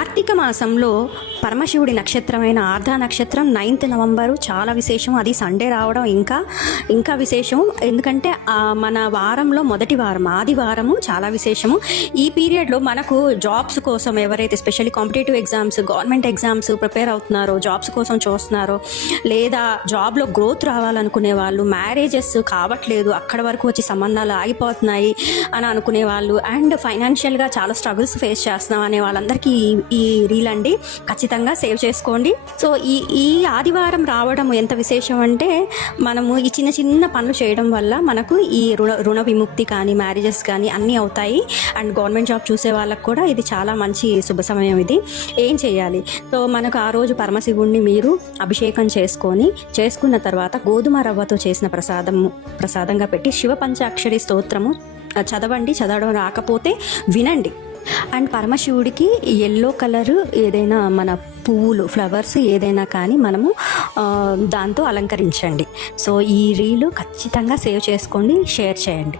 కార్తీక మాసంలో పరమశివుడి నక్షత్రమైన ఆర్ధా నక్షత్రం 9th నవంబరు చాలా విశేషం. అది సండే రావడం ఇంకా విశేషం. ఎందుకంటే మన వారంలో మొదటి వారం ఆదివారము చాలా విశేషము. ఈ పీరియడ్లో మనకు జాబ్స్ కోసం ఎవరైతే specially competitive exams, government exams prepare అవుతున్నారో, జాబ్స్ కోసం చూస్తున్నారో, లేదా జాబ్లో గ్రోత్ రావాలనుకునే వాళ్ళు, మ్యారేజెస్ కావట్లేదు, అక్కడ వరకు వచ్చి సంబంధాలు ఆగిపోతున్నాయి అని అనుకునే వాళ్ళు, అండ్ ఫైనాన్షియల్గా చాలా స్ట్రగుల్స్ ఫేస్ చేస్తున్నాం అనే వాళ్ళందరికీ ఈ రీల్ అండి ఖచ్చితంగా సేవ్ చేసుకోండి. సో ఈ ఆదివారం రావడం ఎంత విశేషం అంటే, మనము ఈ చిన్న చిన్న పనులు చేయడం వల్ల మనకు ఈ రుణ విముక్తి కానీ, మ్యారేజెస్ కానీ అన్నీ అవుతాయి. అండ్ గవర్నమెంట్ జాబ్ చూసే వాళ్ళకు కూడా ఇది చాలా మంచి శుభ సమయం. ఇది ఏం చేయాలి? సో మనకు ఆ రోజు పరమశివుణ్ణి మీరు అభిషేకం చేసుకున్న తర్వాత గోధుమ రవ్వతో చేసిన ప్రసాదంగా పెట్టి శివ పంచాక్షరి స్తోత్రము చదవడం రాకపోతే వినండి. అండ్ పరమశివుడికి ఎల్లో కలర్ ఏదైనా మన పువ్వులు, ఫ్లవర్స్ ఏదైనా కానీ మనము దాంతో అలంకరించండి. సో ఈ రీలు ఖచ్చితంగా సేవ్ చేసుకోండి, షేర్ చేయండి.